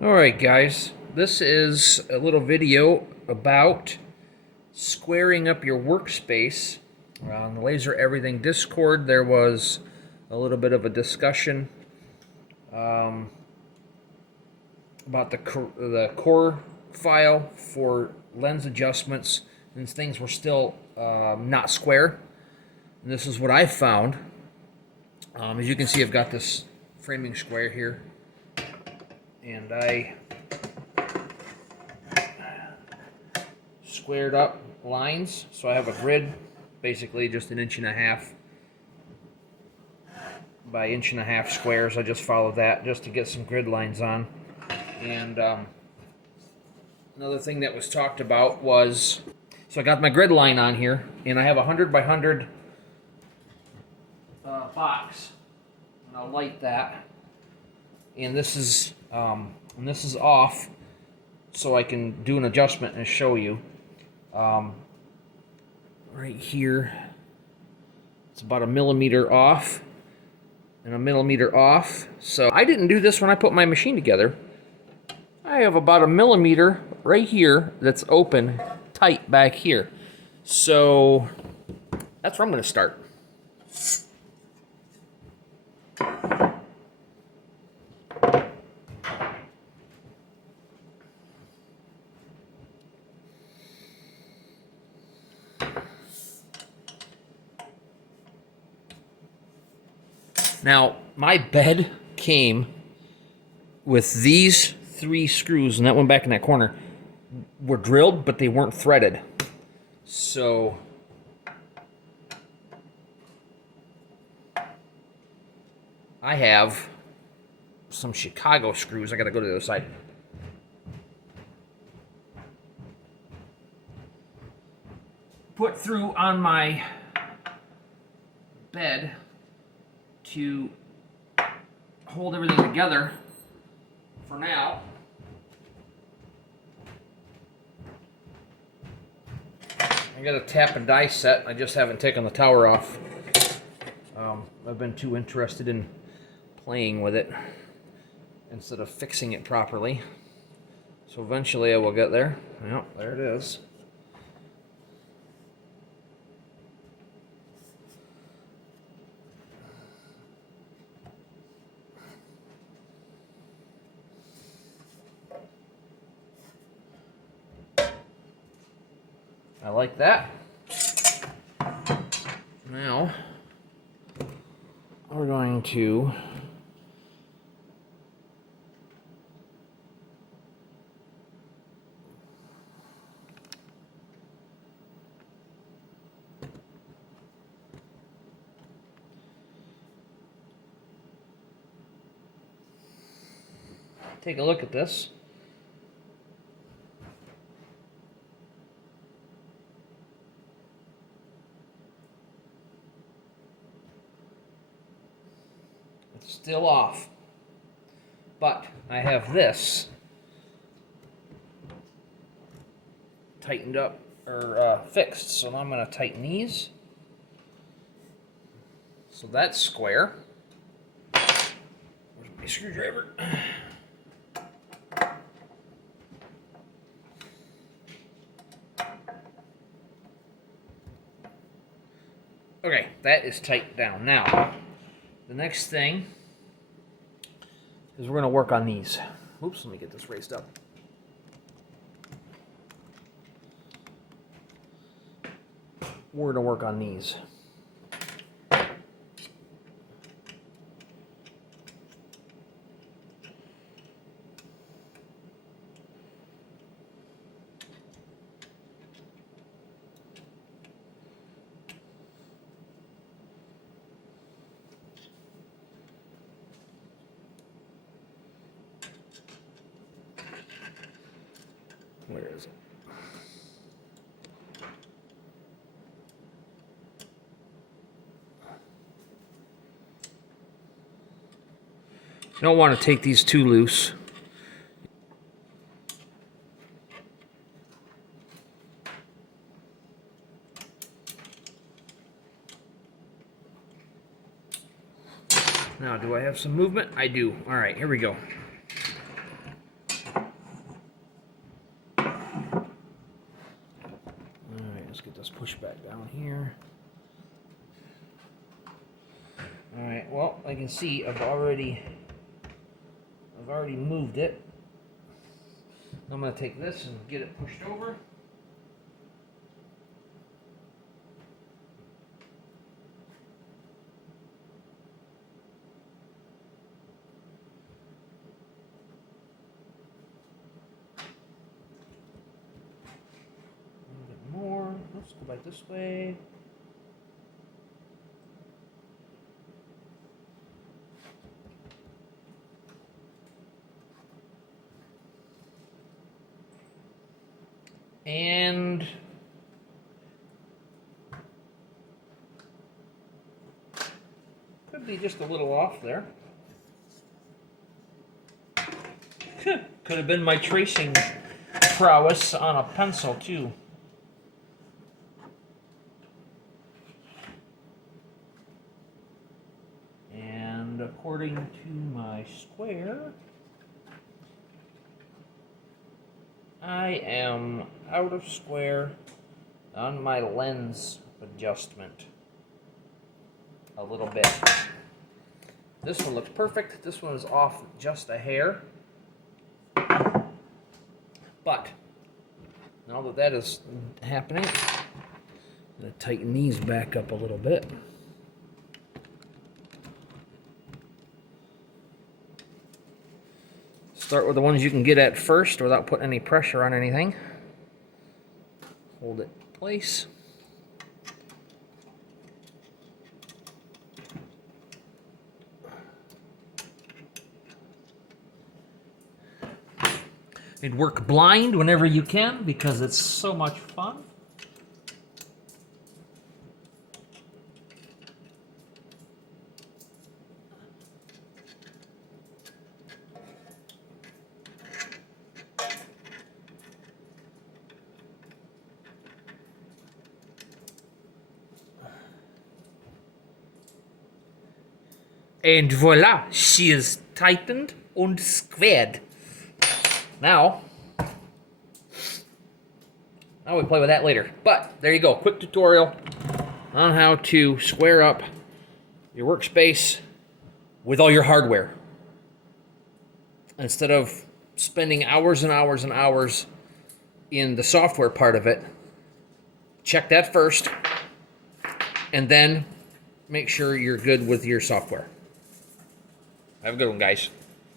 Alright guys, this is a little video about squaring up your workspace. On the Laser Everything Discord there was a little bit of a discussion about the core file for lens adjustments, and things were still not square. And this is what I found. As you can see, I've got this framing square here, and I squared up lines, so I have a grid, basically just 1.5 by 1.5 squares. I just followed that just to get some grid lines on. And another thing that was talked about was, so I got my grid line on here, and I have a 100 by 100 box, and I'll light that. And this is off, so I can do an adjustment and show you. Right here, it's about 1 millimeter off and 1 millimeter off. So I didn't do this when I put my machine together. I have about 1 millimeter right here that's open tight back here. So that's where I'm going to start. Now, my bed came with these 3 screws, and that one back in that corner were drilled, but they weren't threaded. So I have some Chicago screws. I gotta go to the other side. Put through on my bed to hold everything together for now. I got a tap and die set. I just haven't taken the tower off. I've been too interested in playing with it instead of fixing it properly. So eventually I will get there. Yep, there it is. I like that. Now, we're going to take a look at this. It's still off, but I have this tightened up or fixed. So now I'm going to tighten these. So that's square. Where's my screwdriver? Okay, that is tight down. Now, the next thing is we're going to work on these. Oops, let me get this raised up. We're going to work on these. Where is it? You don't want to take these too loose. Now, do I have some movement? I do. All right, here we go. this push back down here. Alright, well, I can see I've already moved it. I'm going to take this and get it pushed over. A bit more. Let's go back this way. And could be just a little off there. Could have been my tracing prowess on a pencil too. And according to my square, I am out of square on my lens adjustment a little bit. This one looks perfect. This one is off just a hair. But now that that is happening, I'm going to tighten these back up a little bit. Start with the ones you can get at first without putting any pressure on anything. Hold it in place. And work blind whenever you can because it's so much fun. And voila, she is tightened and squared. Now we play with that later. But there you go, quick tutorial on how to square up your workspace with all your hardware. Instead of spending hours and hours and hours in the software part of it, check that first, and then make sure you're good with your software. Have a good one, guys.